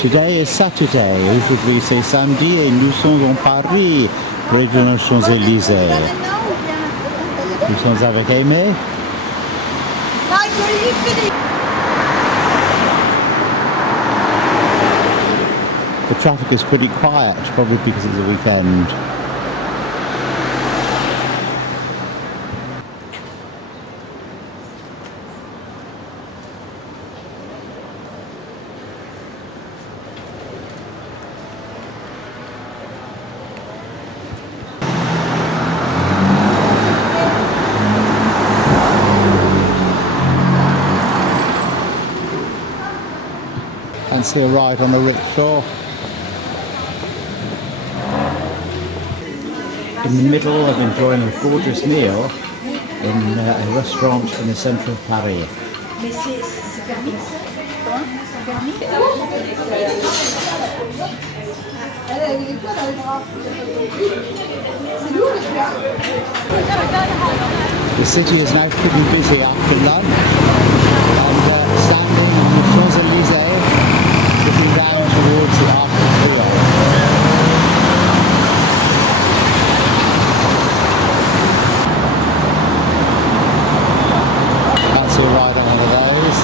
Today is Saturday, aujourd'hui c'est samedi et nous sommes en Paris, près de nos Champs-Élysées. Nous sommes avec Aimé. The traffic is pretty quiet, probably because it's a weekend. Fancy a ride on a rickshaw. In the middle of enjoying a gorgeous meal in a restaurant in the centre of Paris. The city is now pretty busy after lunch, and standing on the Champs-Élysées, looking down towards the Arc de Triomphe. Fancy a ride on one of those.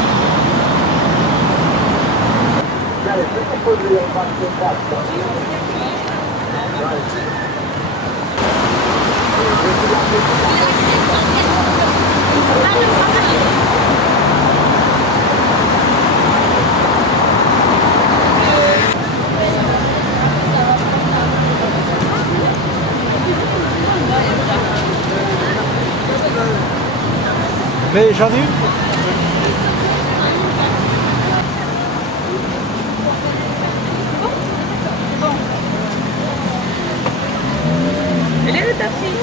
Mais j'en ai une. Elle est où ta fille?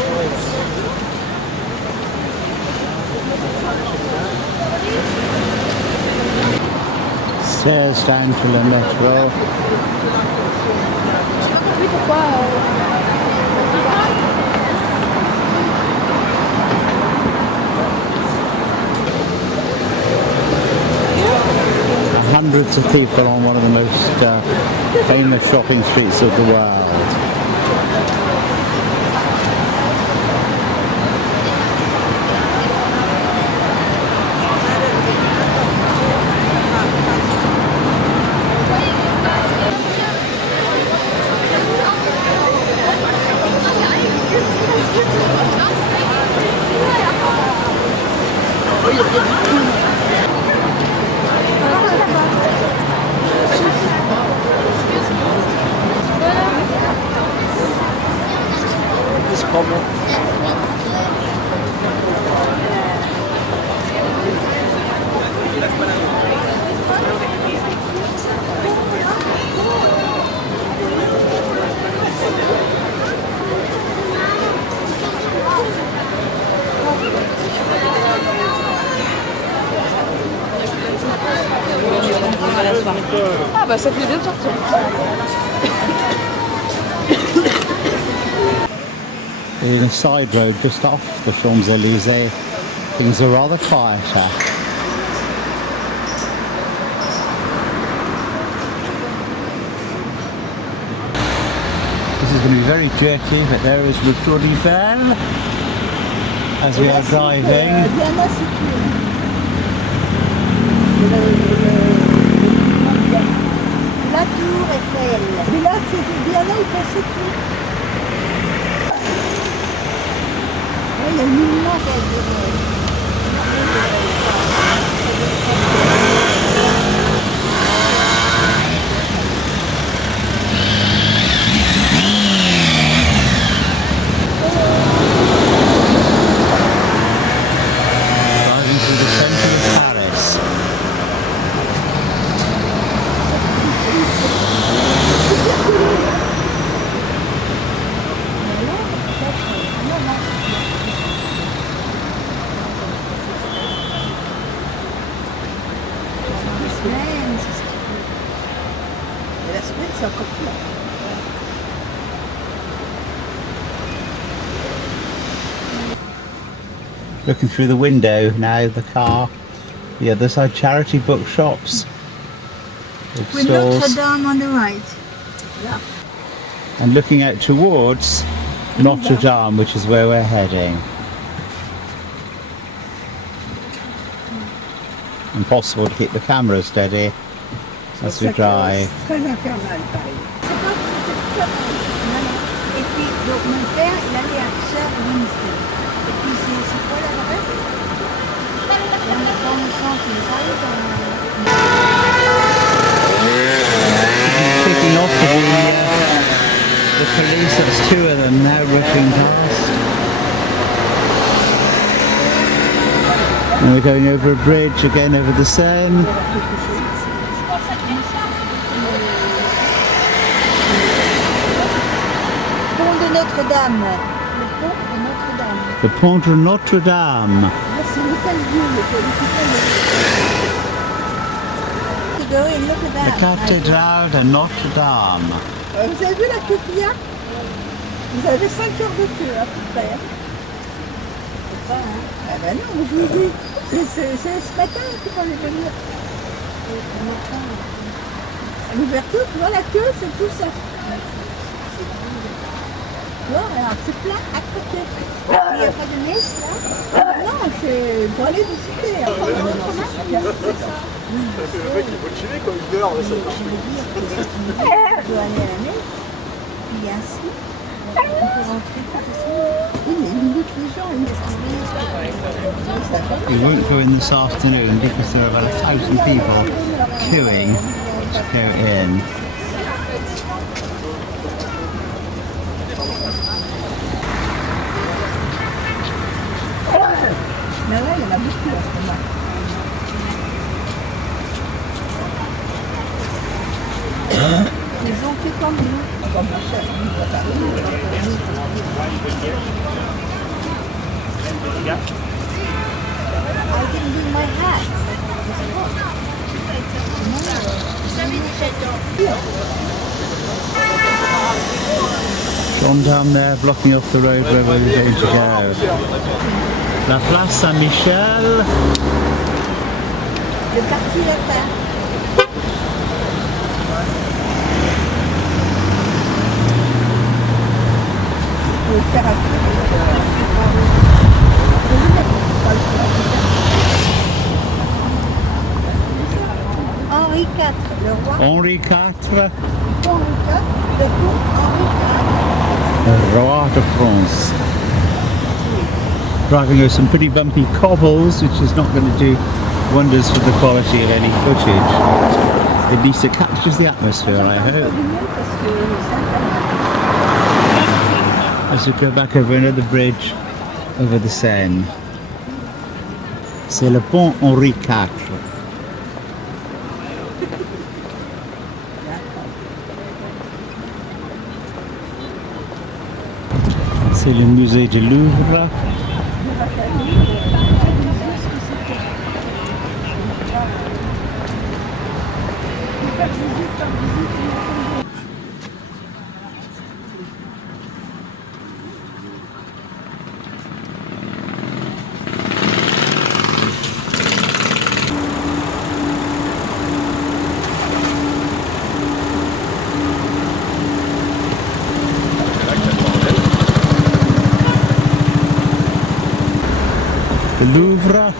Stairs down to the metro. J'ai pas compris pourquoi. 100s of people on one of the most famous shopping streets of the world. Ah bah ça fait bien de sortir. In a side road just off the Champs-Élysées, things are rather quieter. This is going to be very jerky, but there is the Tour d'Hiver as we are driving. La Tour Eiffel. Mais là, c'est bien là, il faut s'écouter. Il y a une immense Driving through the centre of Paris. La semaine, c'est encore plus. Looking through the window now, the car, the other side, charity bookshops. Big With stalls. Notre Dame on the right. And looking out towards Notre Dame, which is where we're heading. Impossible to keep the camera steady as we drive. Très infernal, pareil. C'est pas tout. Et puis, donc mon père, il allait à Sir-Winston. Et puis, c'est quoi l'adresse? Il y en a pas en centre, mais ça arrive Picking off the police, that's two of them now whipping past. And we're going over a bridge again over the Seine. Pont de Notre-Dame. Le pont de Notre-Dame. The Pont de Notre-Dame. Là, c'est l'hôtel Dieu, go and look at The that. Cathédrale de Notre-Dame. Vous avez vu la queue qu'il y a? Vous avez 5 heures de queue à peu près. C'est pas, hein? Ah ben non, je vous dis. C'est ce matin qu'il fallait venir. À l'ouverture, tu vois la queue, c'est tout ça. Tu vois, alors c'est plein à côté. Il n'y a pas de messe là? Non, c'est pour aller visiter. C'est le mec qui est motivé quand il dort, ça marche. On doit aller à la messe. Il y a ainsi. On peut rentrer plus facilement. Oui, mais il limite les gens. We won't go in this afternoon because there are about 1,000 people queuing to go in. Mais là, il y en a beaucoup à ce moment. Ils ont fait comme nous. Comme ma chère, I didn't do my hat. Gendarme there blocking off the road where we're going to go. La place Saint-Michel. Le parti latin. Faut le faire Henri IV, le roi. Henri IV, Henri IV, le tour Henri IV. Roi de France. Driving over some pretty bumpy cobbles, which is not going to do wonders for the quality of any footage. At least it captures the atmosphere, I hope. As we go back over another bridge over the Seine. C'est le pont Henri IV. C'est le musée du Louvre. Le Louvre.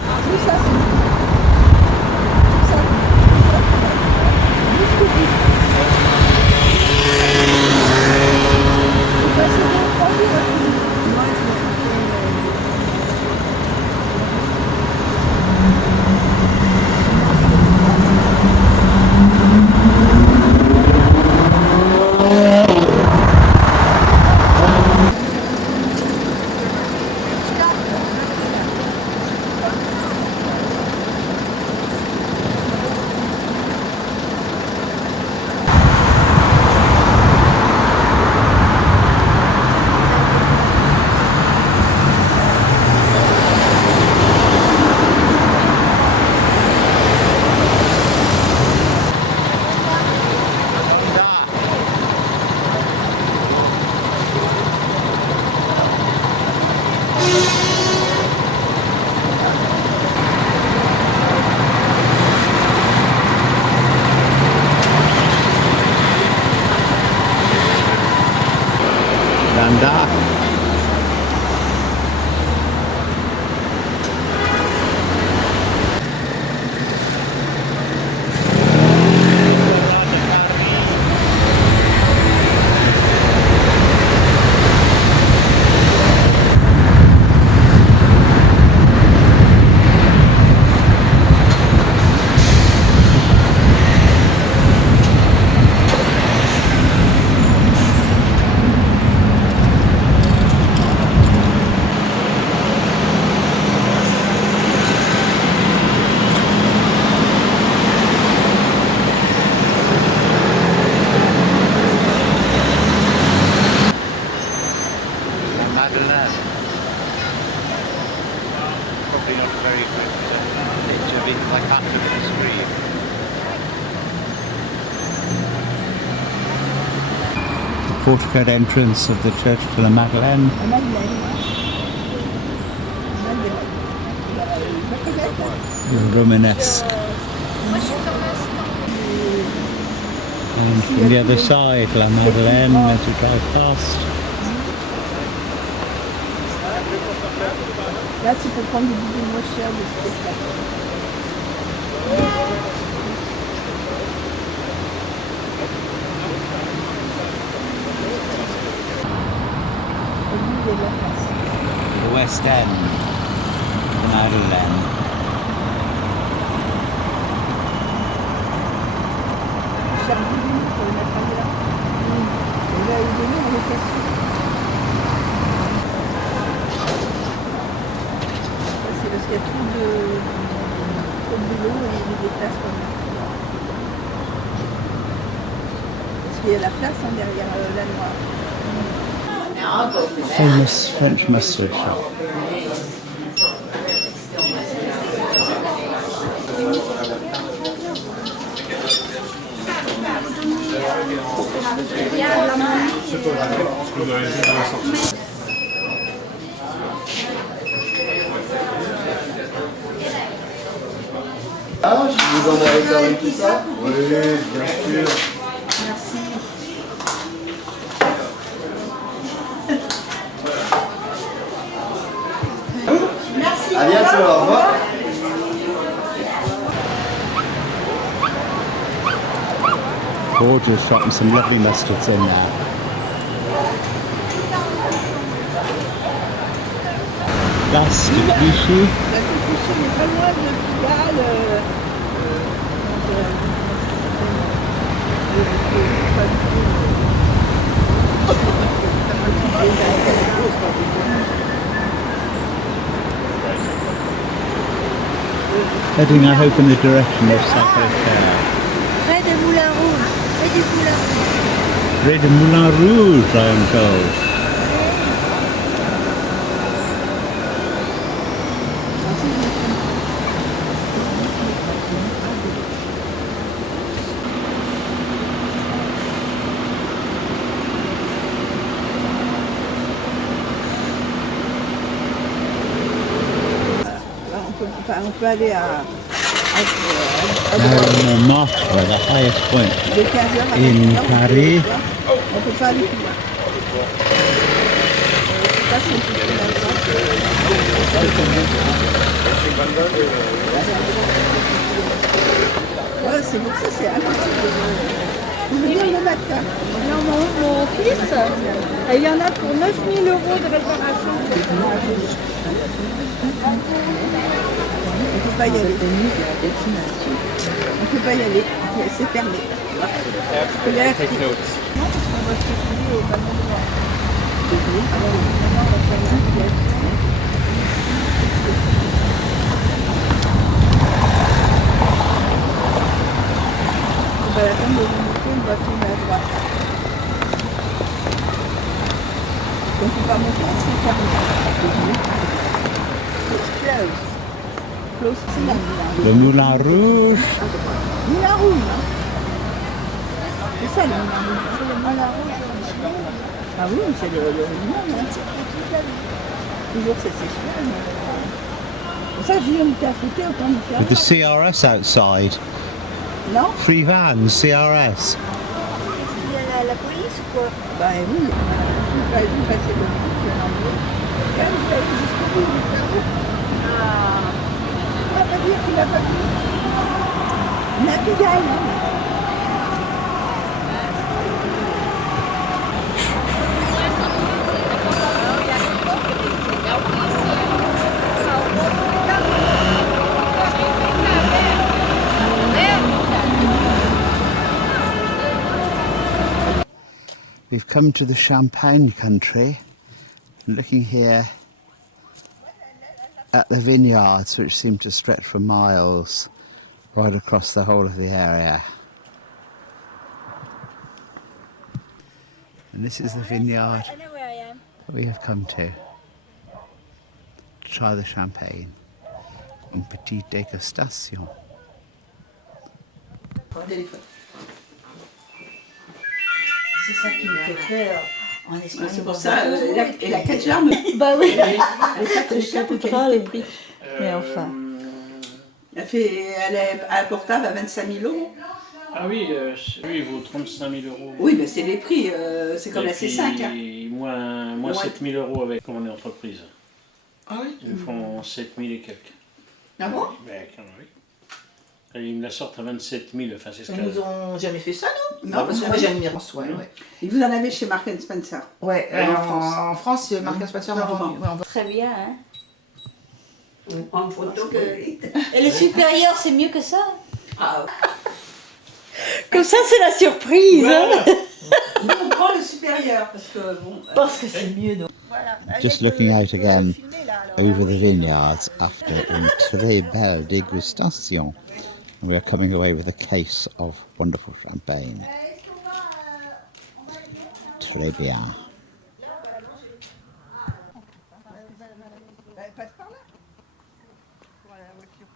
da. Probably not a very good picture because I can't look at the screen. The porticoed entrance of the Church to la Madeleine. Romanesque. And from the other side, La Madeleine, as you drive past. Là, tu peux prendre des billets moins chers de spectacle. The West End, the Madeleine. Chaque billet, il faut le mettre à là. Et là, il est en location. C'est parce qu'il y a trop de boulot et il y a des places comme ça. Parce qu'il y a la place derrière Land Rover. Famous French mustard shop. Ah, vous en avez quand même tout ça? Oui, bien sûr. Merci. Merci. À bientôt, au revoir. Gorgeous shop and some lovely mustards in there. That's the Clichy. La Clichy n'est pas loin de Pigalle. Heading, I hope, in the direction of Sacré-Cœur. Près des Moulins Rouges. Près des Moulins Rouges. Près de Moulin Rouge, I am told. On peut aller à Now Montmartre, the highest point de 15h à in 21h, Paris. on peut pas aller plus loin. Je sais pas si on peut faire là-dedans. Ouais, c'est pour ça, c'est impossible. Je veux dire le matin. Non, mon fils, il y en a pour 9 000 € de réparation. On peut pas y aller. On peut pas y aller. C'est fermé. Il y a la petite. Non, parce qu'on va se retrouver au ballon de noir. Alors, maintenant, on va faire la pièce. On va attendre de remonter, on va tourner à droite. Donc on va monter, c'est fermé. It's closed. Close, c'est là. Le Moulin Rouge. Moulin Rouge, hein. C'est ça le Moulin Rouge. C'est le Moulin Rouge. Ah oui, c'est l'original, hein. Toujours c'est sexuel. Ça, j'ai eu à côté, autant de faire. With the CRS outside. Non? Free vans, CRS. La police ou quoi? Bah oui. Bah, vous passez le temps, vous allez jusqu'au bout, vous savez. On va pas dire qu'il a pas vu. Navigal, hein. We've come to the Champagne country, looking here at the vineyards which seem to stretch for miles right across the whole of the area. And this is the vineyard I know where I am. we have come to try the champagne. Une petite dégustation. C'est ça qui me fait peur. En Espagne, C'est pour ça, elle a 4 germes. Bah oui, Elle a 4 germes qualité-prix. mais enfin. Elle est à portable à 25 000 €. Ah oui, lui il vaut 35 000 €. Oui, ben c'est les prix, c'est comme Et la C5. Hein. puis, moins 7 000 € avec mon entreprise. Ah oui. Ils me font 7 000 et quelques. Ah bon? Ben, quand même, oui. Et ils me la sortent à 27 000, enfin c'est ce Ils que... nous ont jamais fait ça, non? Non, parce que moi j'ai une mirance, ouais. Et vous en avez chez Mark & Spencer? Ouais, en France, Marc Spencer en vend. Très bien, hein. En photo. Et le supérieur, c'est mieux que ça? Ah, Comme ça, c'est la surprise. Hein. nous, on prend le supérieur parce que bon. Parce que c'est mieux, donc. Just looking out again over the vineyards after une très belle dégustation. And we are coming away with a case of wonderful champagne. Très bien. Passe par là. Pour aller à la voiture.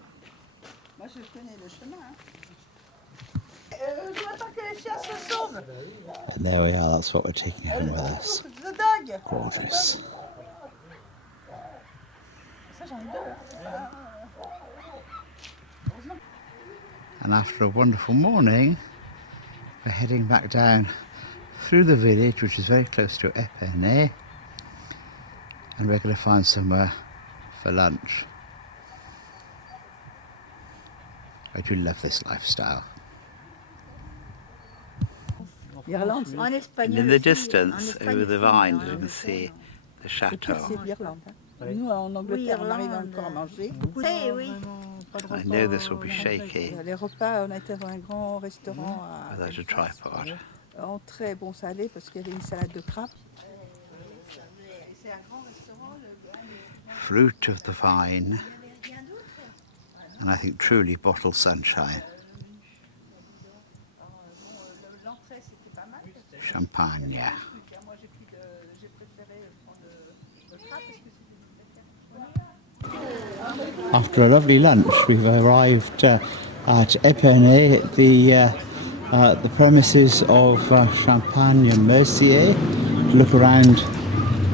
Moi, je connais le chemin. Hein. Je m'attends que les chiens se sauvent. And there we are, that's what we're taking home with us. The dog. Gorgeous. Ça, j'en ai deux. And after a wonderful morning, we're heading back down through the village, which is very close to Epernay, and we're going to find somewhere for lunch. I do love this lifestyle. L'Irlande, En And espagnol. in the aussi, distance, en over the Espagne, vines, hein. you can see the c'est chateau. l'Irlande. Hein. Nous, en Angleterre, on arrive encore à manger. Oui, oui. Pas de I repas, know this will be on a- shaky Les repas, on a été dans un grand restaurant without a tripod. en très bon salé parce qu'il y avait une salade de crabes. C'est un grand restaurant. Fruit of the vine, and I think truly bottled sunshine. L'entrée, c'était pas mal. Champagne, yeah. Moi, j'ai préféré prendre le crabe parce que After a lovely lunch, we've arrived at Epernay, the premises of Champagne and Mercier, to look around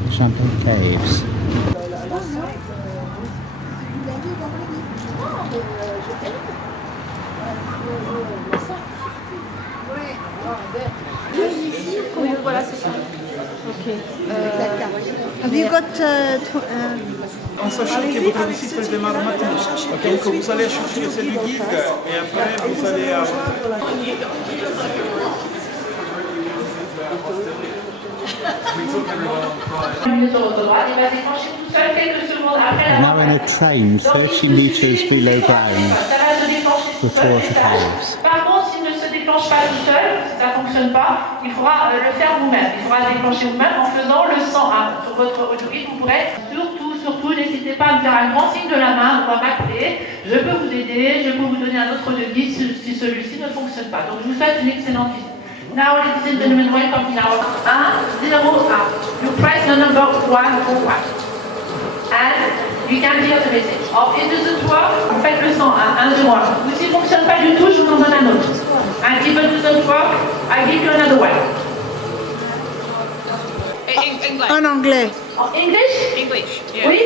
the Champagne caves. Oui, voilà, c'est ça. Ok. Have you got En sachant que votre visite elle démarre maintenant. Donc vous allez chercher celui guide et après vous allez avoir... We're now in a train 30 metres below ground for a tour of the caves. Par contre, s'il ne se déclenche pas tout seul, si ça ne fonctionne pas, il faudra le faire vous-même. Il faudra le déclencher vous-même en faisant le 101. Sur votre autoguide, vous pourrez surtout, n'hésitez pas à me faire un grand signe de la main ou à m'appeler. Je peux vous aider, je peux vous donner un autre autoguide si celui-ci ne fonctionne pas. Donc je vous souhaite une excellente visite. Now, ladies and gentlemen, welcome in our 101. You press the number 101. And you can hear the message. Or, it doesn't work, vous faites le 101, 1, 2, 1. Ou s'il ne fonctionne pas du tout, je vous en donne un autre. And if it doesn't work, I give you another one. English. en anglais? En English? English. Yeah. Oui?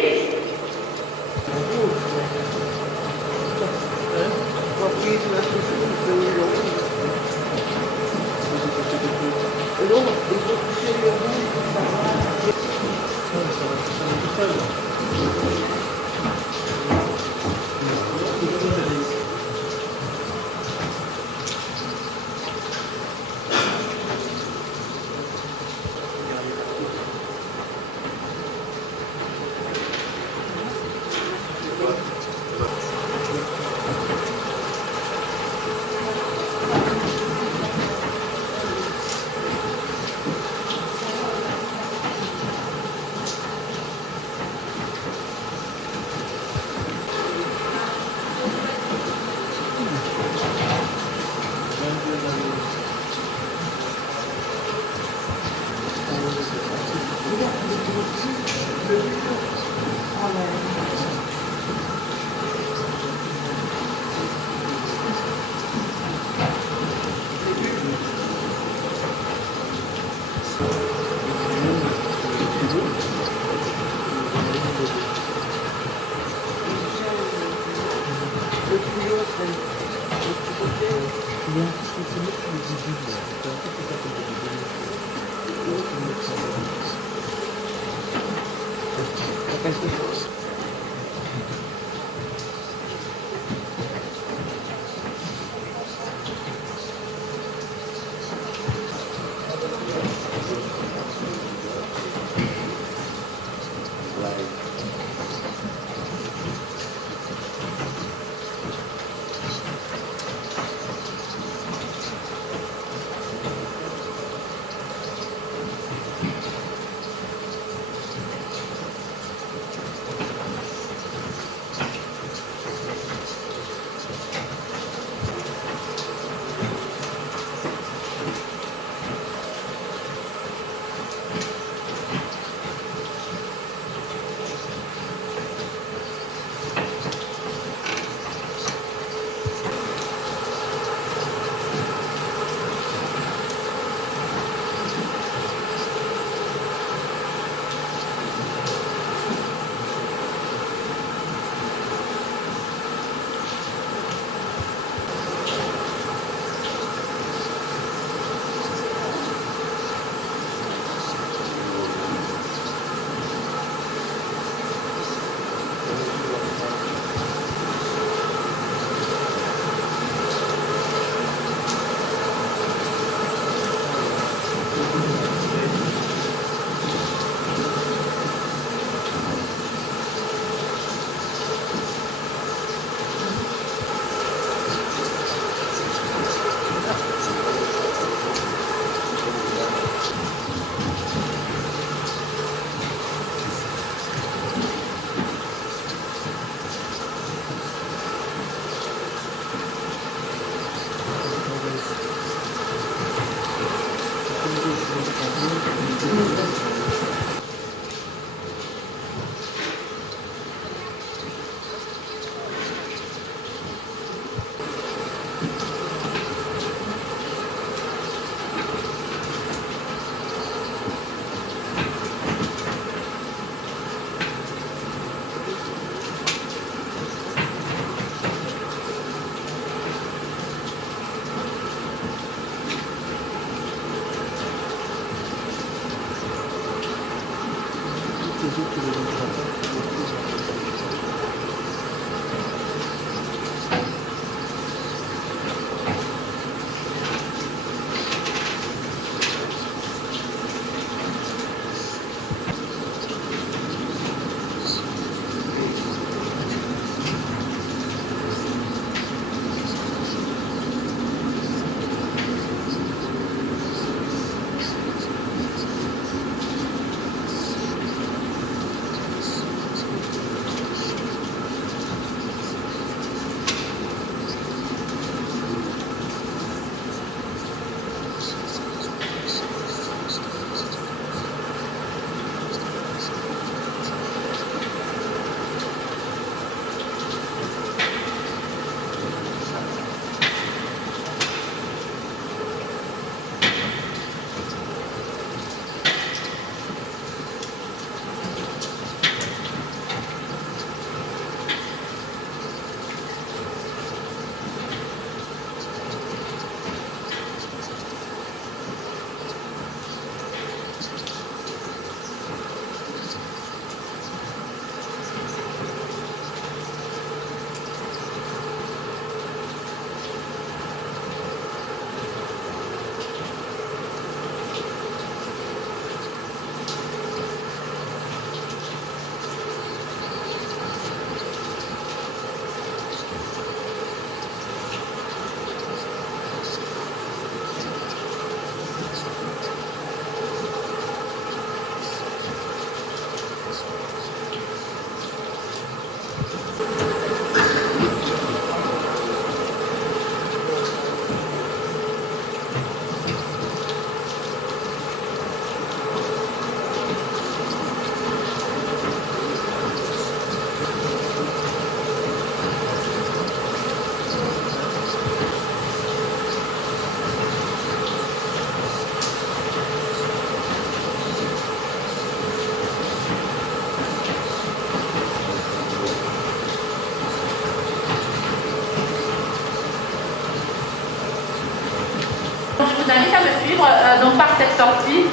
vous invite à me suivre donc par cette sortie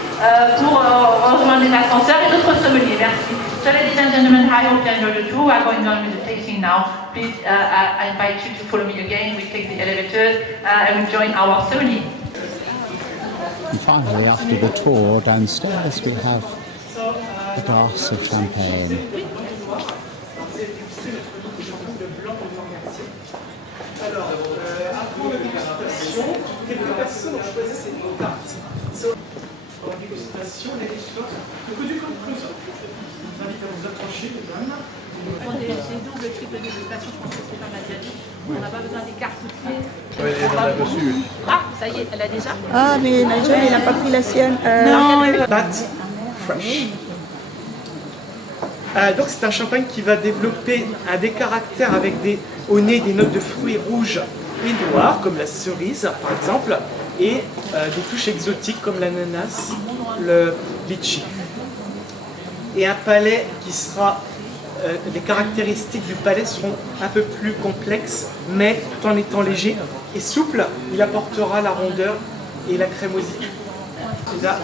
pour rejoindre les ascenseurs et d'autres sommeliers. Merci. So ladies and gentlemen, I hope you enjoyed the tour. We are going on with the tasting now. Please, I invite you to follow me again. We take the elevators and we join our sommelier. And finally, after the tour downstairs, we have a glass of champagne. Alors, avant la dégustation, quelques personnes ont choisi cette carte. Pour la dégustation, les histoires que du comme cloison. Je vous invite à vous approcher, mesdames. J'ai double, triple dégustation, je pense que c'est pas mal déjà dit. On n'a pas besoin des cartes pieds. Oui, elle en a reçu. Ah, ça y est, elle a déjà. Ah, mais Nigel, il n'a pas pris la sienne. Bat Fresh. Donc c'est un champagne qui va développer des caractères avec au nez des notes de fruits rouges et noirs, comme la cerise par exemple, et des touches exotiques comme l'ananas, le litchi. Et un palais qui sera... les caractéristiques du palais seront un peu plus complexes, mais tout en étant léger et souple, il apportera la rondeur et la crémosité. Et là,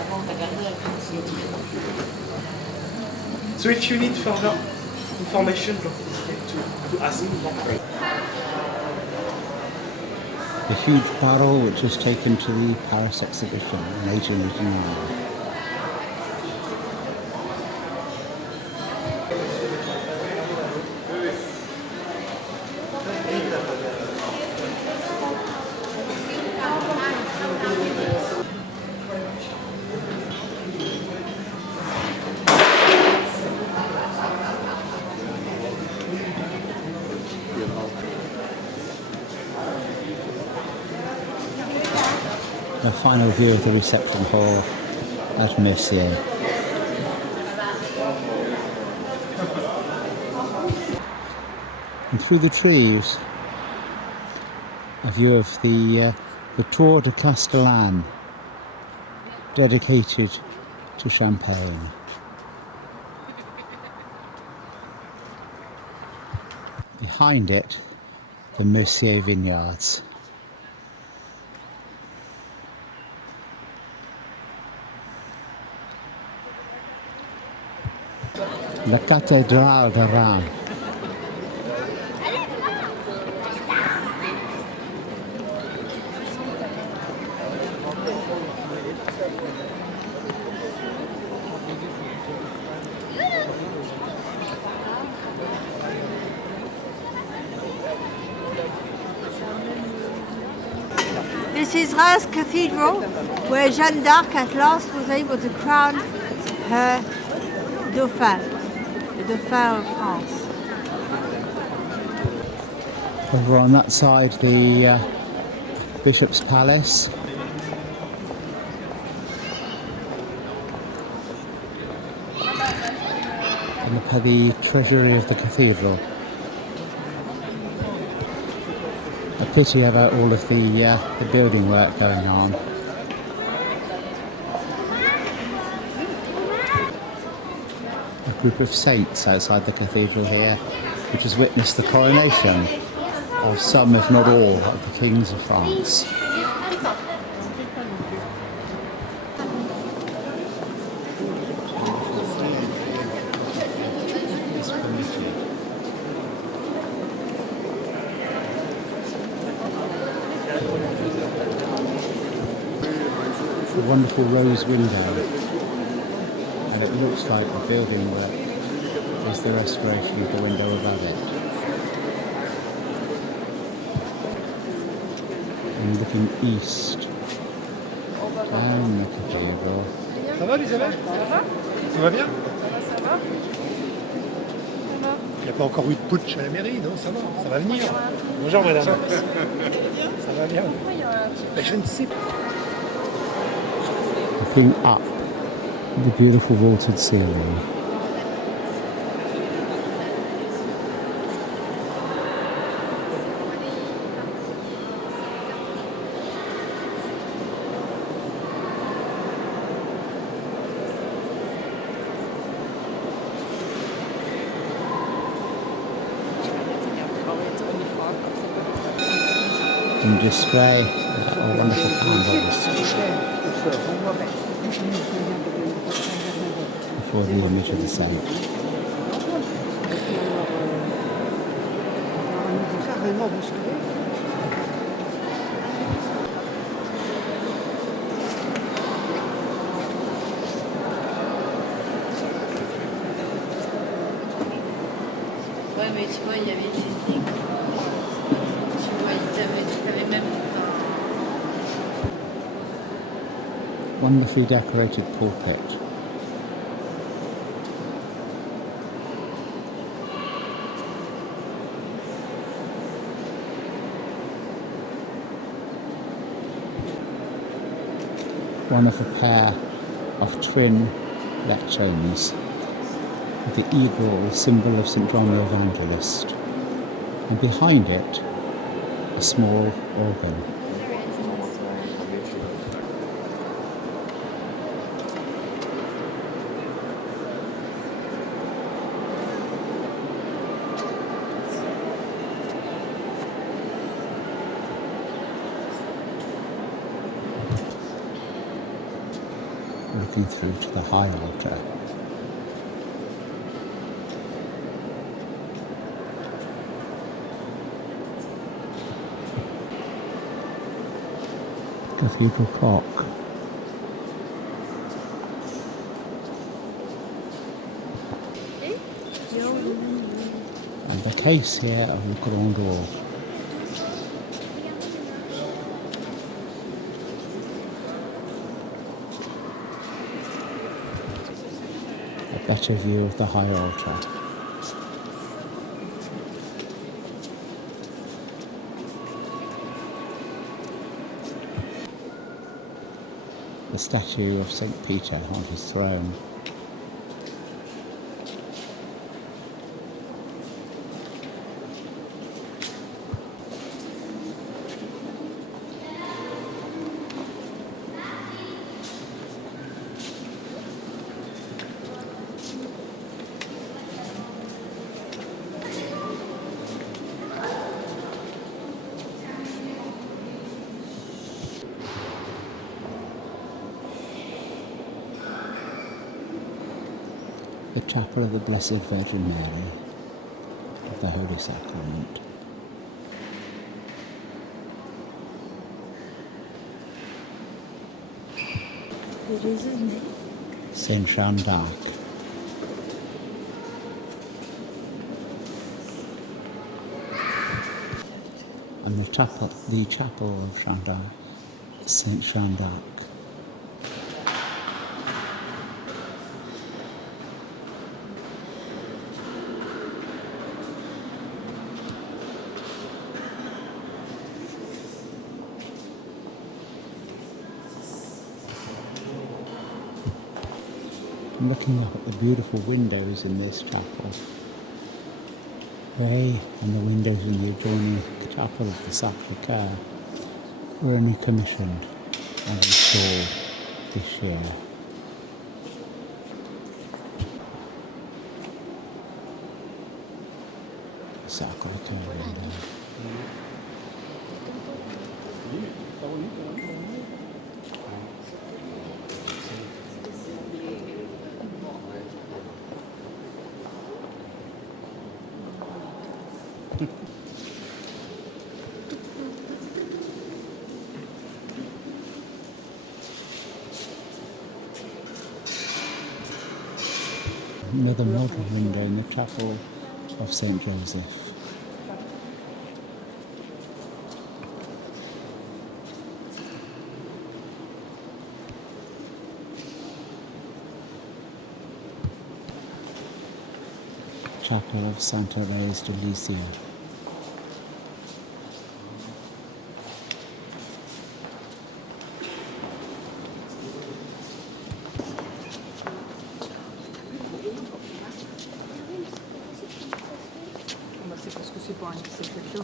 so if you need further information, don't hesitate to ask. A huge barrel which was taken to the Paris exhibition in 1889. A final view of the reception hall at Mercier. And through the trees, a view of the Tour de Castellane, dedicated to Champagne. Behind it, the Mercier vineyards. La cathédrale de Rheims. This is Rheims Cathedral, where Jeanne d'Arc at last was able to crown her Dauphin, the Dauphin of France. Over on that side, the Bishop's Palace. And the treasury of the cathedral. A pity about all of the building work going on. A group of saints outside the cathedral here, which has witnessed the coronation of some, if not all, of the kings of France. A wonderful rose window, and it looks like the building work is the restoration of the window above it. And looking east down the cathedral. Ça va, Isabelle? Ça va bien? Il n'y a pas encore eu de putsch à la mairie, non? Ça va venir. Bonjour madame. Ça va bien? Ben, je ne sais pas. Looking up the beautiful vaulted ceiling. In display, wonderful candles before the image of the saint. Ouais, mais tu vois, il y avait des signes. Tu vois, t'avais même Wonderfully decorated pulpit. Wonderful pair of twin lecterns with the eagle, the symbol of St. John the Evangelist, and behind it a small organ. Looking through to the high altar. Cathedral clock. And the case here of the Grand Door. A better view of the high altar. The statue of St. Peter on his throne. The Chapel of the Blessed Virgin Mary of the Holy Sacrament. Saint Jeanne d'Arc. And the chapel of Jeanne d'Arc, Saint Jeanne d'Arc. I'm looking up at the beautiful windows in this chapel. They and the windows in the adjoining chapel of the Sacré-Cœur were only commissioned and installed this year. Sacré-Cœur window. Another modern window in the chapel of St. Joseph. Chapel of Santa Rose de Licia.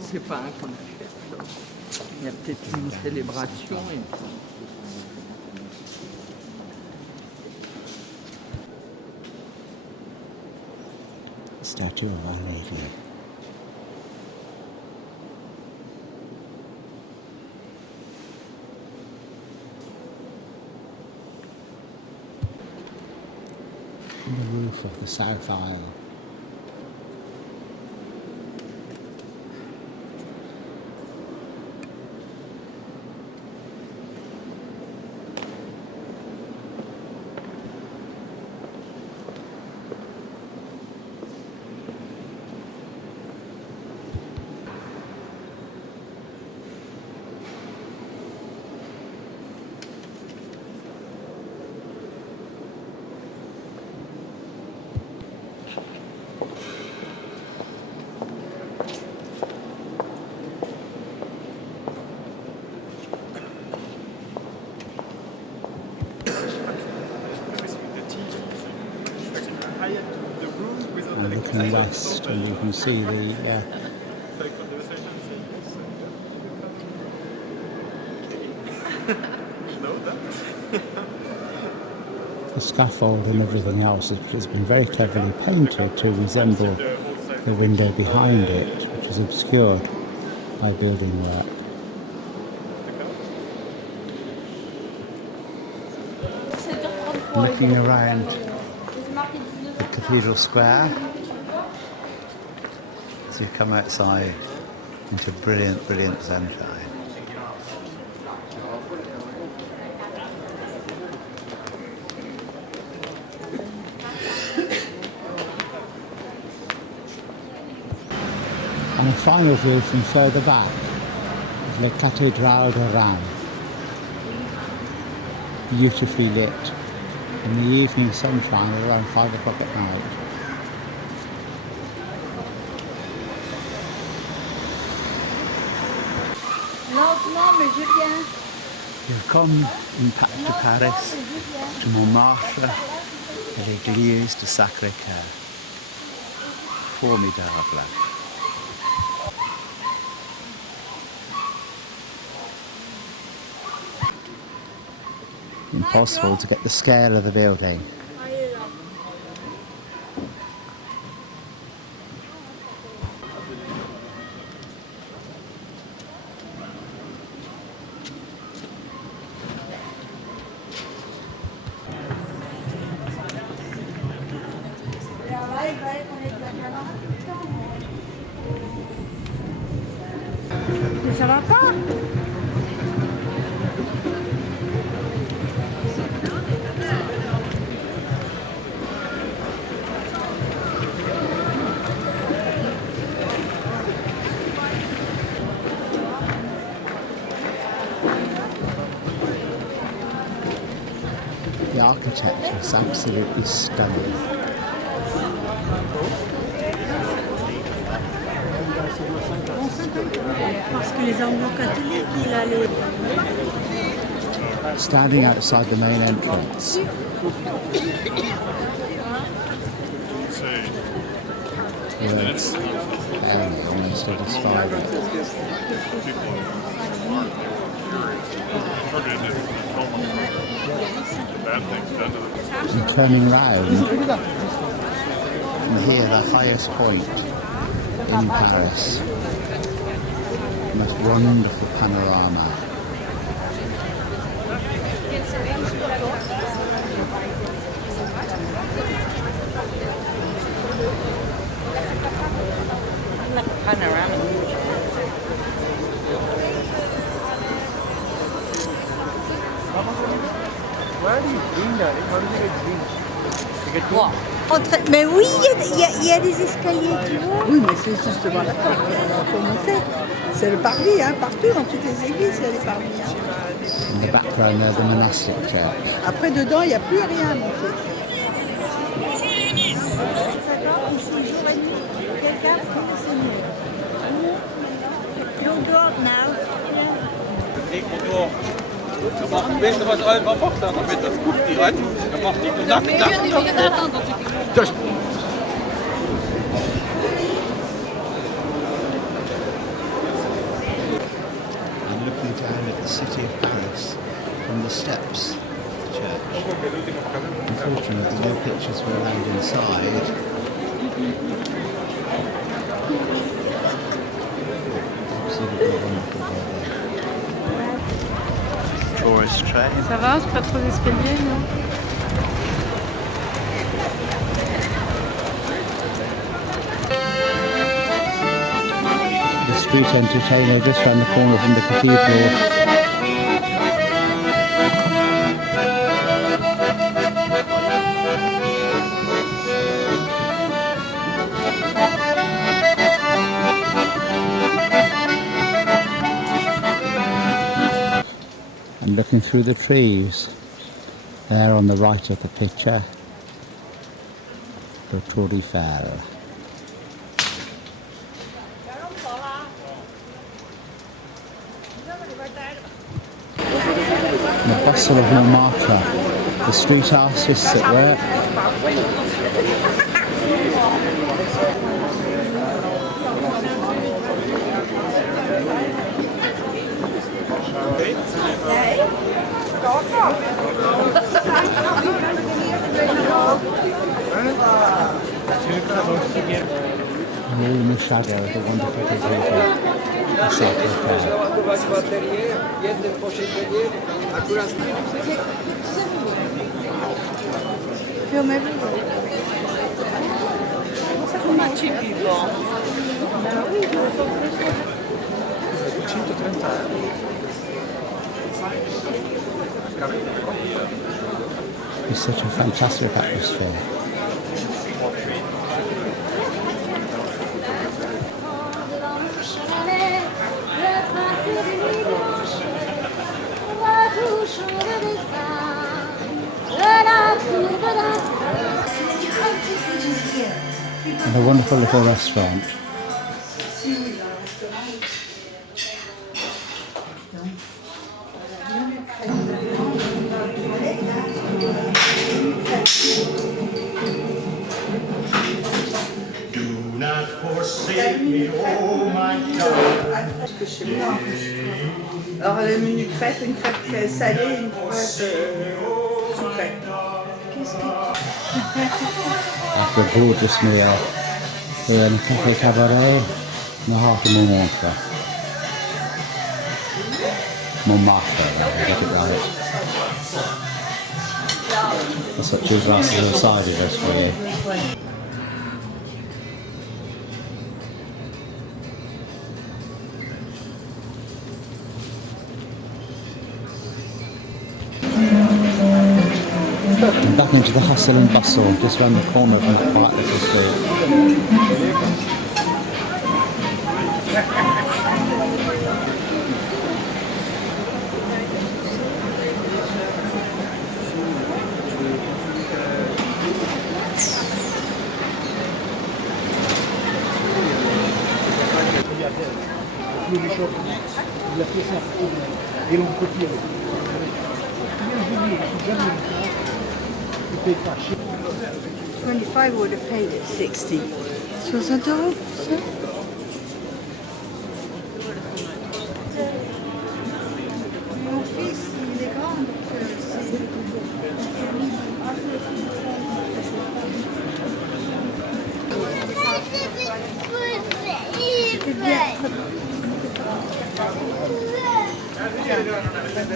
C'est pas un concert. Il y a peut-être une célébration. Statue of Our Lady. in the roof of the south aisle. And looking west, and you can see the scaffold and everything else has been very cleverly painted to resemble the window behind it, which is obscured by building work. Looking around the cathedral square as you come outside into brilliant, brilliant sunshine. And a final view from further back of the Cathédrale de Rheims, beautifully lit in the evening sunshine around 5 o'clock at night. Lentement, mais je viens. You've come to Paris, to Montmartre, à l'église de Sacré-Cœur. Formidable. Impossible to get the scale of the building. Mais ça va pas? The architecture is absolutely stunning. Parce que les anglo-catholiques, il a les... Standing outside the main entrance, words banging instead of firing. And turning round, and here the highest point in Paris, the most wonderful panorama. Where do you bring that? How do you get green? Wow. Mais oui, il y a des escaliers, tu vois. Oui, mais c'est justement la porte pour monter. C'est le parvis, hein, partout, dans toutes les églises, il y a des parvis. Hein. In the background there's the monastic church. Après, dedans, il n'y a plus rien à monter. Don't go out now. Dan mag het beste wat uit wat wachten, dan met dat koek die uit. Dan mag die contact. Dus. I'm looking down at the city of Paris from the steps of the church. Unfortunately, no pictures were allowed inside. Absolutely wonderful weather. Tourist train. Ça va, c'est pas trop d'escalier, non? street entertainer just round the corner from the cathedral. And looking through the trees, there on the right of the picture, the Tour Eiffel. The bustle of Montmartre, the street artists at work. And all in the shadow of the wonderful cathedral. The sacred cow. Film everywhere. Ma ci vivo. 130 euro. It's such a fantastic atmosphere. And a wonderful little restaurant. Do not forsake me, oh my God. Que chez moi. Alors le menu crêpe, une crêpe salée, une crêpe sucrée. After a gorgeous meal, we're in a cafe cabaret in the heart of Montmartre. Montmartre, I got it right. That's what 2 glasses of cider does for you. And back into the hustle and bustle, just round the corner from the quiet little street. Et l'on copie avec. 25 would have paid it 60. 60 euros, ça? Mon fils, il est grand, donc c'est bien.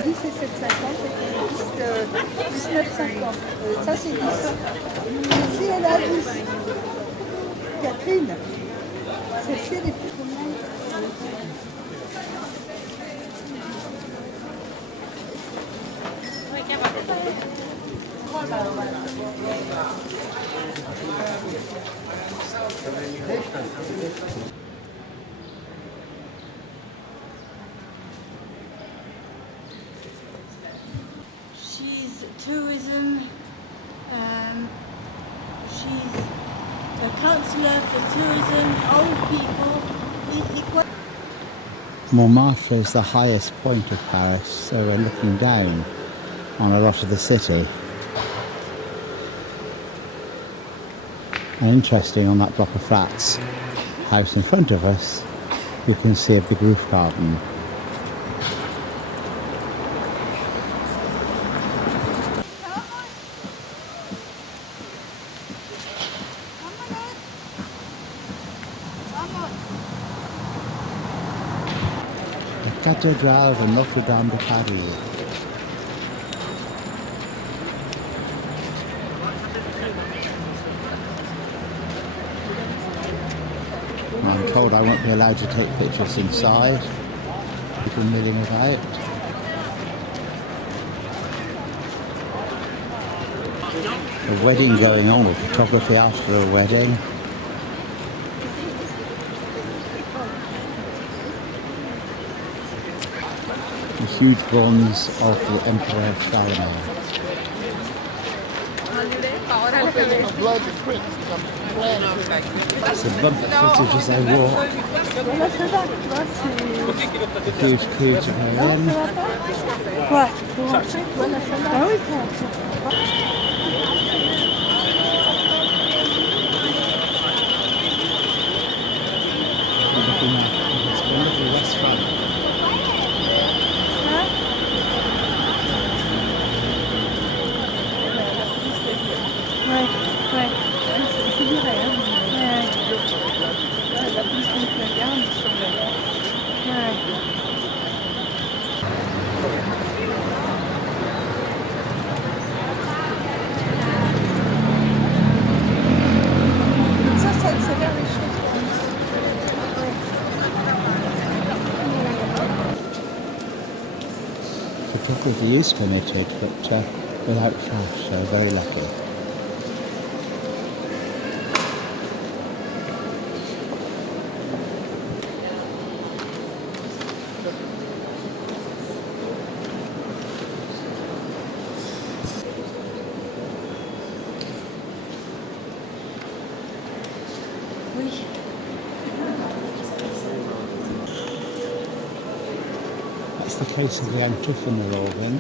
10 et 7,50, 19,50. Ça c'est 10. Ici elle a 10. Catherine, celle-ci elle est plus combien? She's tourism, she's a counsellor for tourism, old people. Montmartre is the highest point of Paris, so we're looking down on a lot of the city. And interesting, on that block of flats house in front of us, you can see a big roof garden. The Cathédrale de Notre-Dame de Paris. told I won't be allowed to take pictures inside. People milling about. A wedding going on, or photography after a wedding. The huge bronze of the Emperor Charlemagne. It's a bumper footage as I walk. A huge queue to go in. Looking at this wonderful restaurant. C'est du réel. La plus contre la garde sur le... Ça accélère les choses. Photography is permitted, but without flash, so very lucky. That's the case of the antiphonal organ.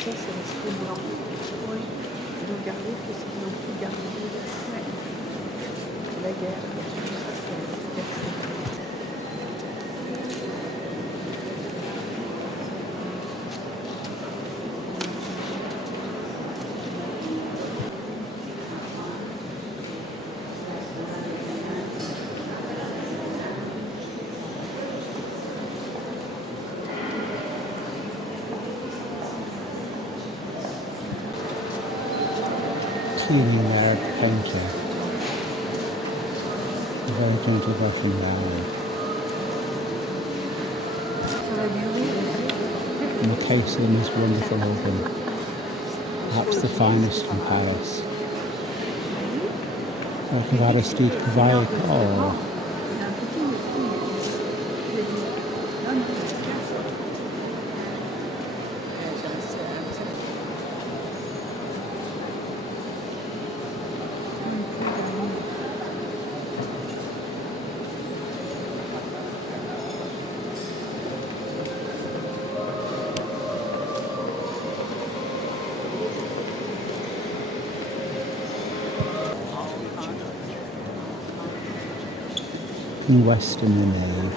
Ça, c'est resté blanc. Oui. Ils ont gardé tout ce qu'ils n'ont plus gardé. Ouais. La guerre, tout ça, c'est cassé. Cleaning Arab painter. A very gentle Russian valley. And the case in this wonderful organ. Perhaps the finest in Paris. Like of Aristide Cavaille. Oh. And west in the nave.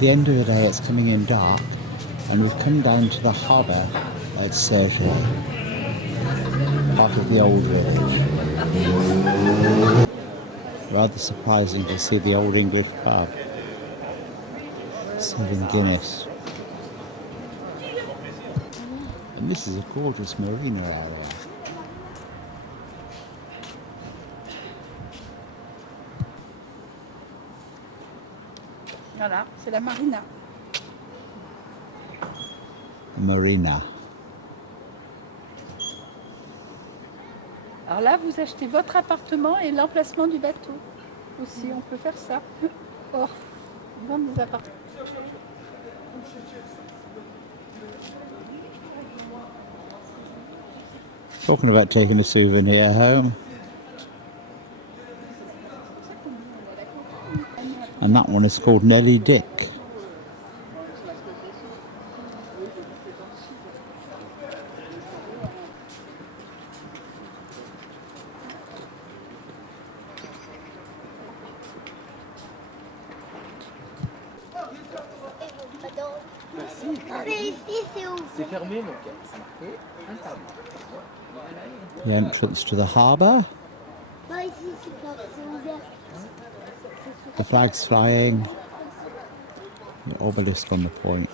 the end of the day it's coming in dark, and we've come down to the harbour at Sergey, part of the old village. Rather surprising to see the old English pub serving Guinness. And this is a gorgeous marina area. Voilà, c'est la marina. Marina. Alors là, vous achetez votre appartement et l'emplacement du bateau. Aussi, on peut faire ça. Oh, vendre des appartements. Talking about taking a souvenir home. And that one is called Nelly Dick. C'est fermé, donc c'est marqué interdit. The entrance to the harbour. The flag's flying. The obelisk on the point.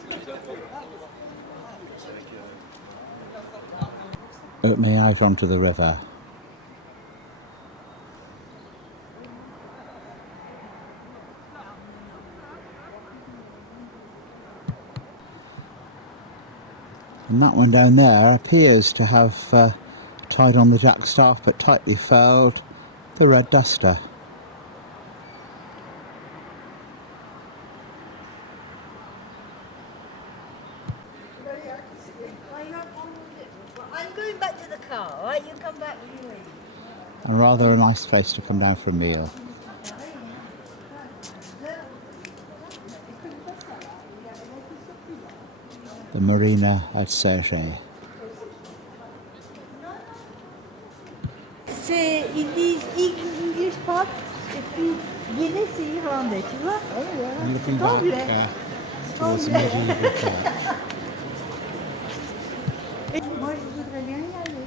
Opening out onto the river. And that one down there appears to have tied on the jackstaff but tightly furled the red duster. I'm going back to the car, all right? You come back when you leave. And rather a nice place to come down for a meal. The marina at Sergey. Ils disent English pub et puis Guinness c'est irlandais, tu vois? I'm looking Anglais. back towards the medieval church. Moi je voudrais bien y aller.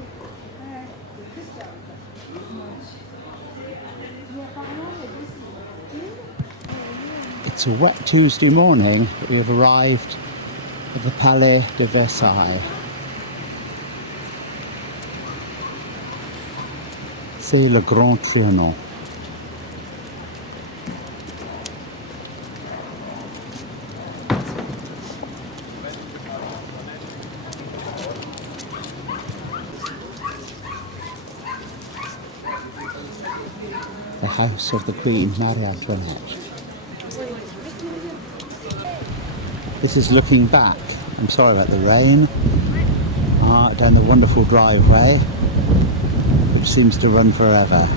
Ouais. Mais apparemment, il y a des... It's a wet Tuesday morning, but we have arrived at the Palais de Versailles. C'est le Grand Trianon. The house of the Queen, Marie Antoinette. This is looking back, I'm sorry about the rain, down the wonderful driveway, which seems to run forever.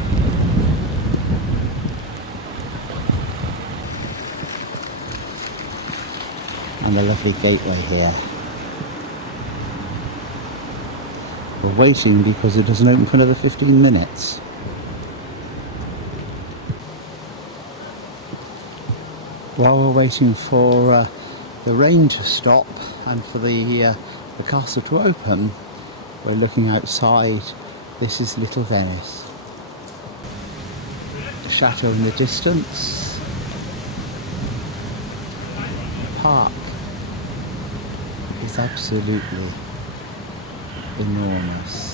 And the lovely gateway here. We're waiting because it doesn't open for another 15 minutes. While we're waiting for the rain to stop and for the castle to open, we're looking outside. This is Little Venice. The chateau in the distance. The park is absolutely enormous.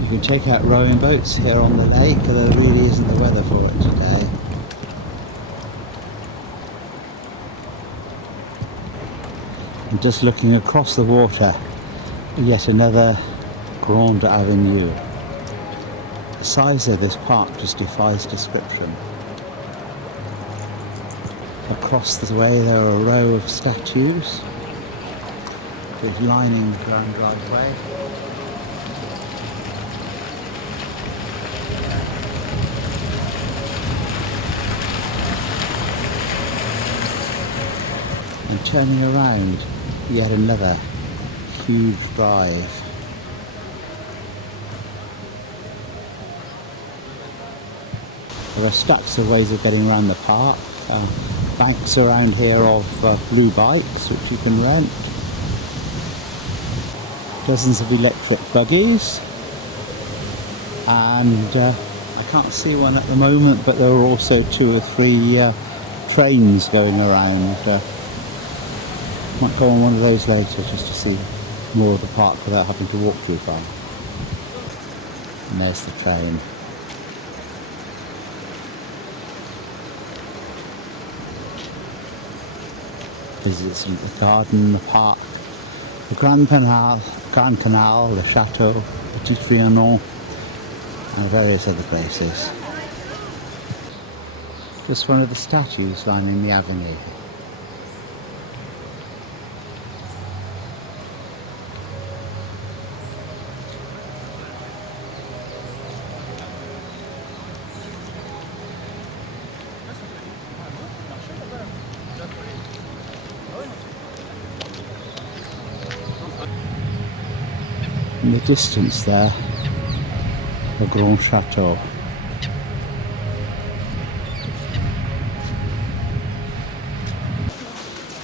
You can take out rowing boats here on the lake, although there really isn't the weather for it today. And just looking across the water, yet another Grande Avenue. The size of this park just defies description. Across the way there are a row of statues is lining the grand driveway. And turning around, yet another huge drive. There are stacks of ways of getting around the park. Banks around here of blue bikes which you can rent. Dozens of electric buggies. And I can't see one at the moment, but there are also 2 or 3 trains going around. Might go on one of those later just to see more of the park without having to walk too far. And there's the train. Visits the garden, the park, the Grand Canal, the Chateau, Petit Trianon, and various other places. Just one of the statues lining the avenue. In the distance there, the Grand Chateau.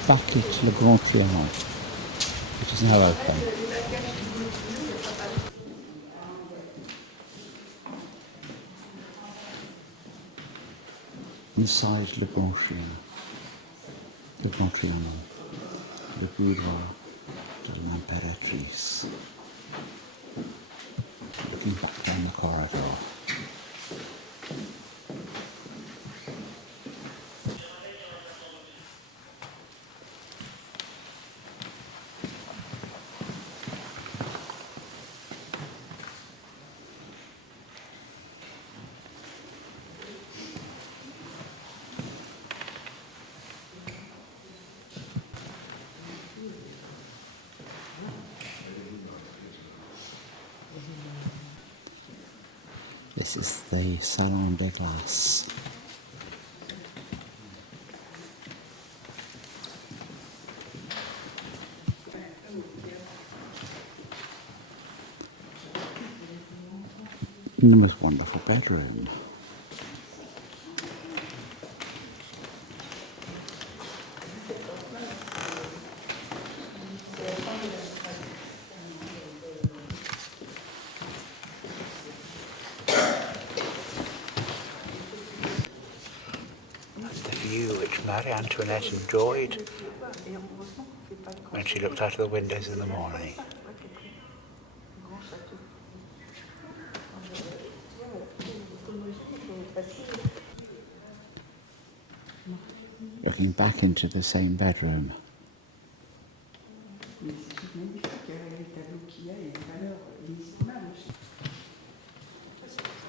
Back into the Grand Trianon, which is now open. Inside Le Grand Trianon, le boudoir de l'impératrice. Looking back down the corridor. This is the Salon de Glace. And the most wonderful bedroom. Which Marie Antoinette enjoyed when she looked out of the windows in the morning. Looking back into the same bedroom.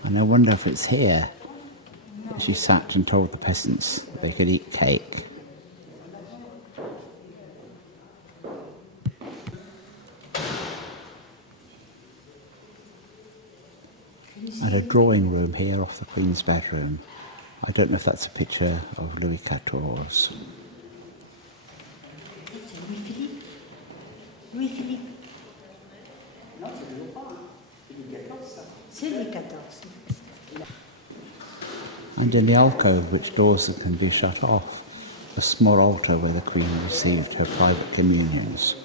And I wonder if it's here that she sat and told the peasants they could eat cake. And a drawing room here off the Queen's bedroom. I don't know if that's a picture of Louis XIV. Louis-Philippe. Non, c'est Louis XIV. And in the alcove, which doors can be shut off, a small altar where the Queen received her private communions.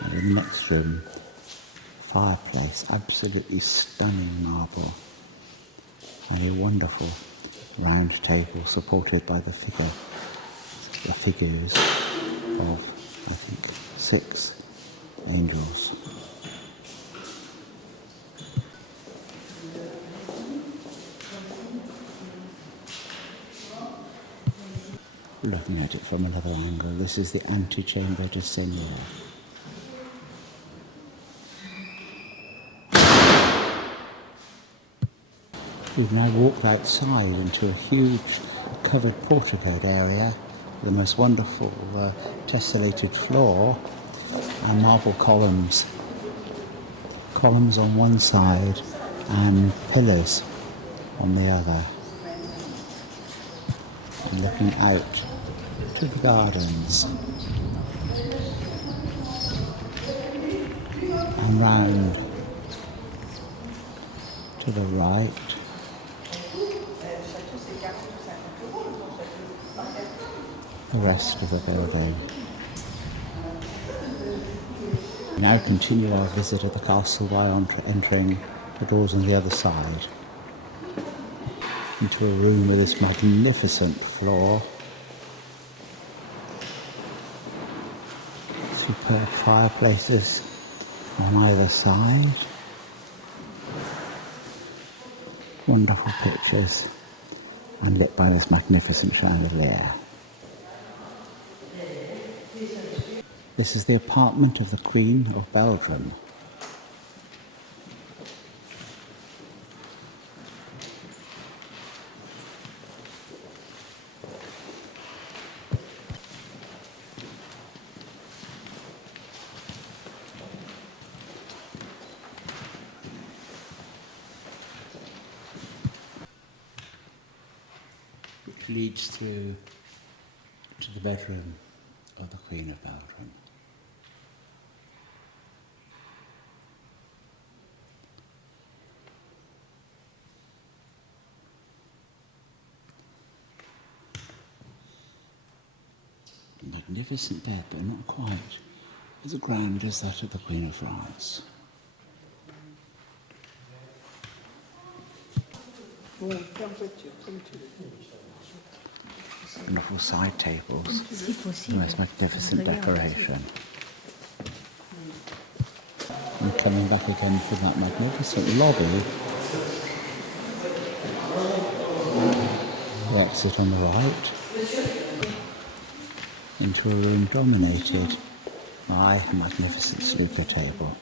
And in the next room, fireplace, absolutely stunning marble, and a wonderful round table supported by the figures of, I think, 6 angels. Looking at it from another angle, this is the antechamber de Seigneur. We've now walked outside into a huge covered portico area, the most wonderful tessellated floor and marble columns. Columns on one side and pillars on the other. And looking out to the gardens and round to the right. The rest of the building. We now continue our visit of the castle by entering the doors on the other side into a room with this magnificent floor, superb fireplaces on either side, wonderful pictures, and lit by this magnificent chandelier. This is the apartment of the Queen of Belgium. Which leads to the bedroom of the Queen of Belgium. Magnificent bed, but not quite as grand as that of the Queen of France. Wonderful side tables, the most magnificent decoration. And coming back again from that magnificent lobby, the exit on the right, into a room dominated by a magnificent snooker table.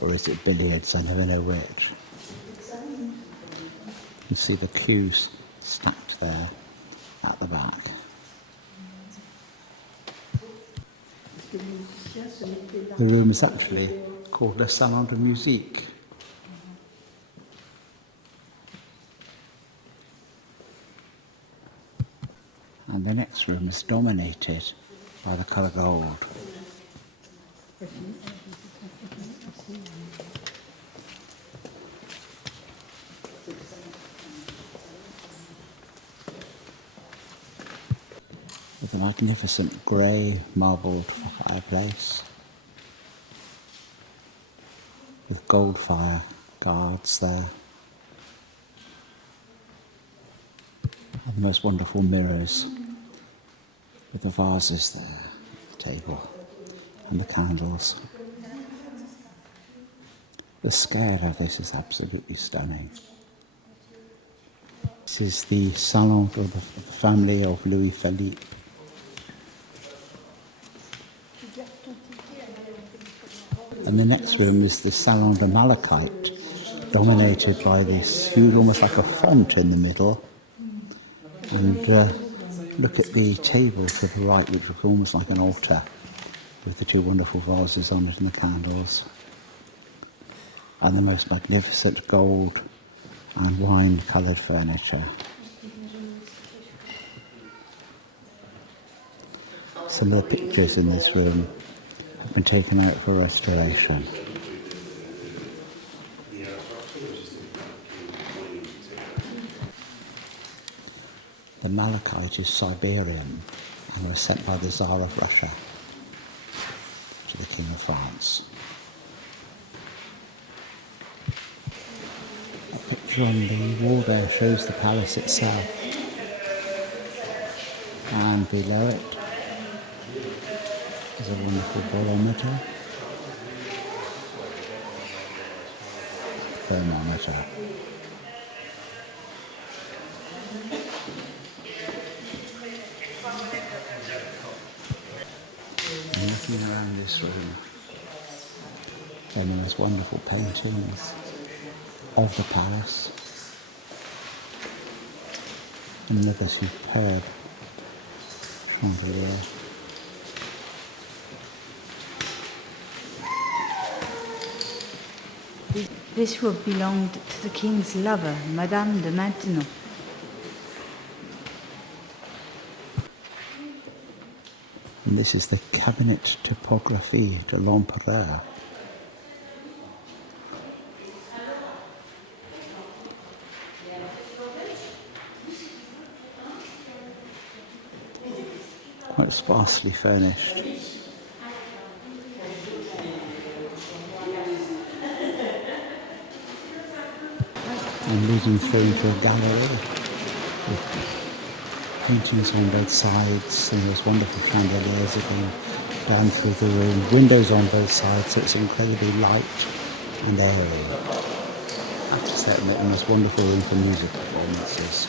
Or is it billiards? I never know which. You can see the cues stacked there at the back. The room is actually called Le Salon de Musique. And the next room is dominated by the colour gold. With a magnificent grey marbled fireplace with gold fire guards there. And the most wonderful mirrors with the vases there, the table, and the candles. The scale of this is absolutely stunning. This is the salon of the family of Louis Philippe. And the next room is the Salon de Malachite, dominated by this huge, almost like a font in the middle. And look at the table to the right, which looks almost like an altar, with the two wonderful vases on it and the candles. And the most magnificent gold and wine-coloured furniture. Some of the pictures in this room have been taken out for restoration. The malachite is Siberian and was sent by the Tsar of Russia to the King of France. A picture on the wall there shows the palace itself, and below it is a wonderful barometer, thermometer. And looking around this room, there are those wonderful paintings of the palace, Another superb chandelier. This would belong to the king's lover, Madame de Maintenon. And this is the Cabinet Typographie de l'Empereur. Quite sparsely furnished. And leading through into a gallery with paintings on both sides and those wonderful chandeliers again down through the room. Windows on both sides, so it's incredibly light and airy. I have to say, it's the most wonderful room for music performances.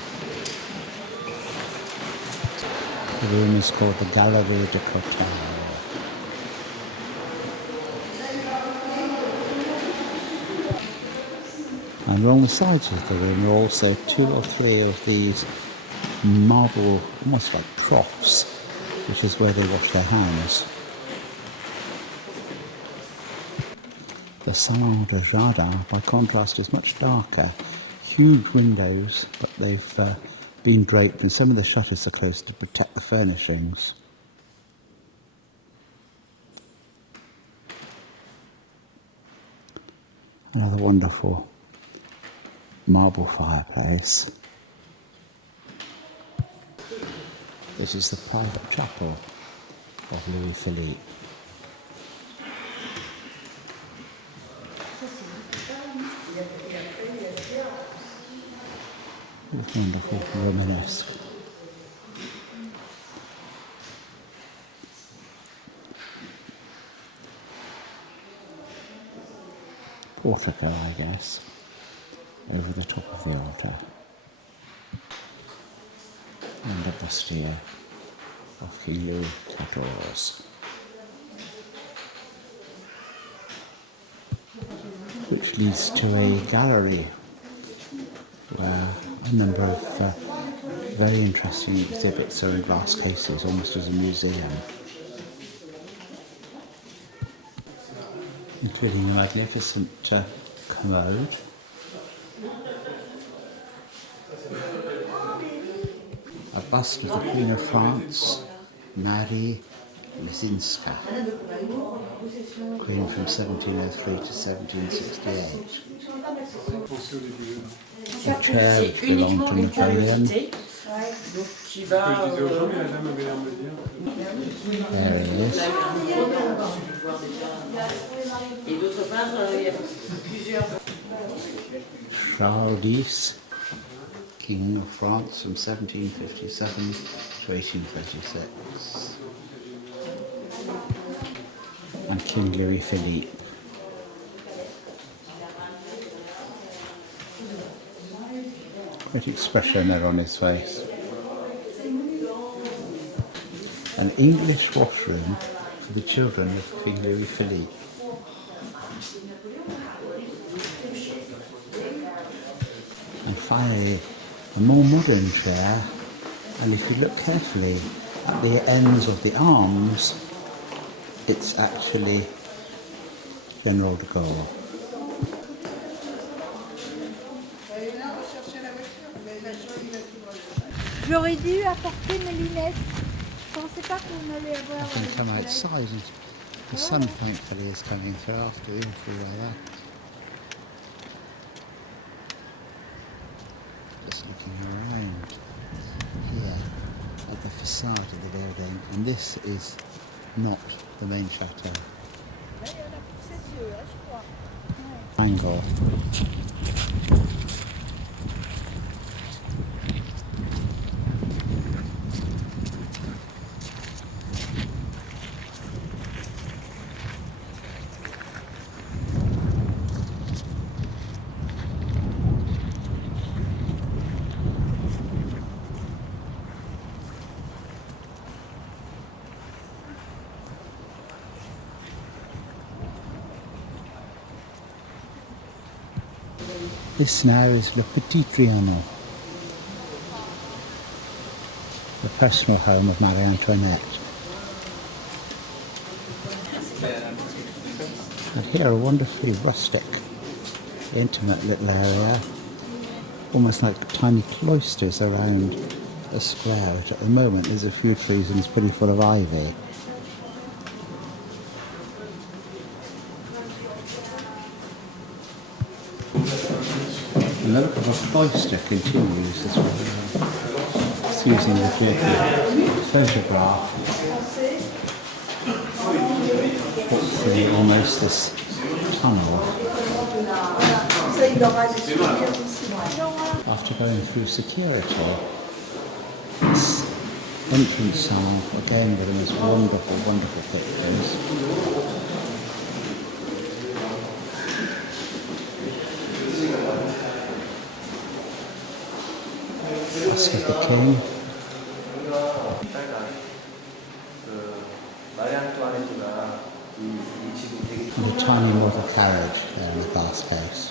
The room is called the Galerie de Coutard. And along the sides of the room are also 2 or 3 of these marble, almost like troughs, which is where they wash their hands. The Salon de Jardin, by contrast, is much darker. Huge windows, but they've been draped, and some of the shutters are closed to protect the furnishings. Another wonderful marble fireplace. This is the private chapel of Louis Philippe. It's wonderful, Romanesque. Portico, I guess, over the top of the altar. And the bustier of King Louis XIV, which leads to a gallery where a number of very interesting exhibits are in glass cases, almost as a museum, including a magnificent commode, a bust of the Queen of France, Marie Lesinska, Queen from 1703 to 1768. A chair which belonged to Napoleon. There it is. Charles X, King of France from 1757 to 1836. And King Louis Philippe. Great expression there on his face. An English washroom for the children of King Louis Philippe. And finally, a more modern chair, and if you look carefully at the ends of the arms, it's actually General de Gaulle. J'aurais dû apporter mes lunettes. Je pensais pas qu'on allait avoir. I'm going to come outside, and the sun thankfully is coming through after the interview like that. Just looking around here at the facade of the building, and this is not the main chateau. Angle. This now is Le Petit Trianon. personal home of Marie Antoinette. And here a wonderfully rustic, intimate little area, almost like tiny cloisters around a square. At the moment there's a few trees and it's pretty full of ivy. And the look of a cloister continues as well. It's using the photograph. Hopefully almost this tunnel. After going through security, this entrance hall, again with these wonderful, wonderful pictures. Of the king. And a tiny motor carriage there in the glass case.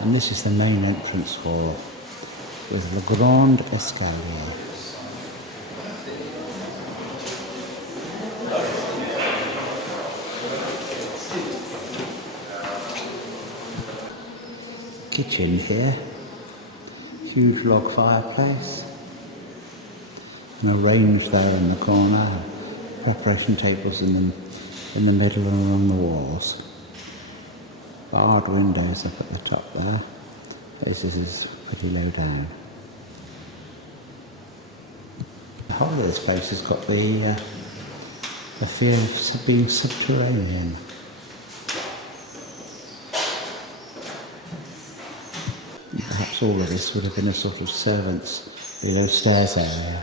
And this is the main entrance hall with the Grand Escalier. Kitchen here, huge log fireplace, and a range there in the corner, preparation tables in the middle and along the walls. Barred windows up at the top there, this is pretty low down. The whole of this place has got the feel of being subterranean. Perhaps all of this would have been a sort of servants' below stairs area.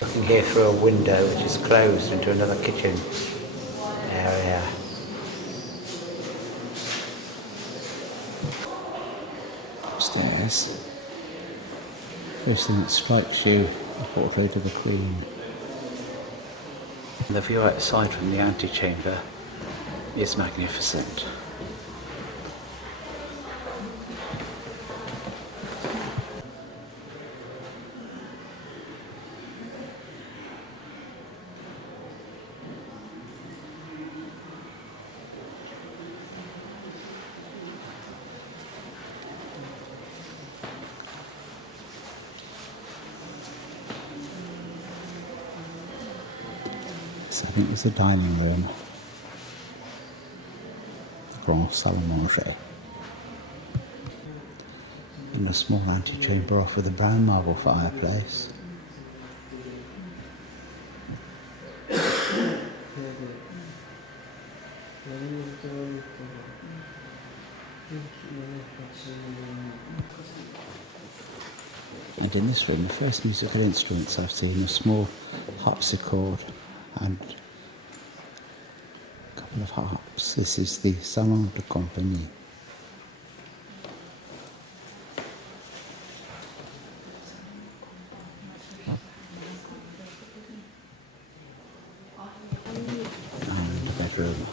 Looking here through a window which is closed into another kitchen area. Upstairs. First thing that strikes you, a portrait of the Queen. The view outside from the antechamber is magnificent. So I think it's a dining room, the Grand Salle à Manger, and a small antechamber off with a brown marble fireplace. And in this room, the first musical instruments I've seen are small harpsichord and a couple of harps. This is the Salon de Compagnie. And the bedroom,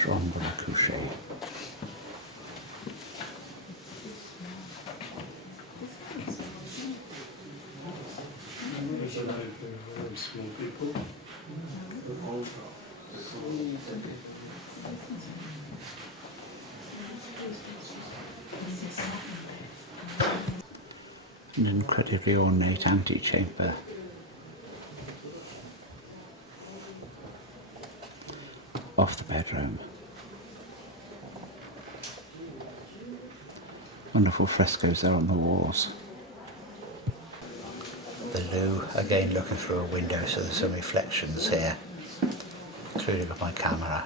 chambre à coucher. Small people. An incredibly ornate antechamber. Off the bedroom. Wonderful frescoes there on the walls. The loo, again looking through a window, so there's some reflections here, including with my camera.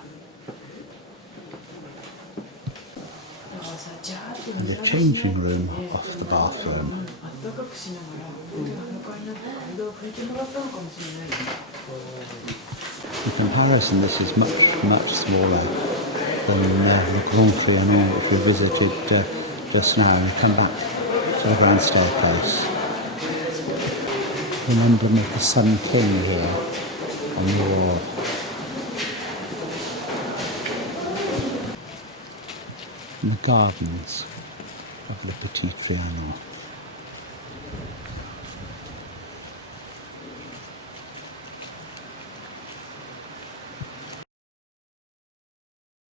And the changing room off the bathroom. In comparison, this is much smaller than the Grand Trianon which we visited just now, and come back to the grand staircase. An emblem of the Sun King here on the wall. in the gardens of the Petit Trianon.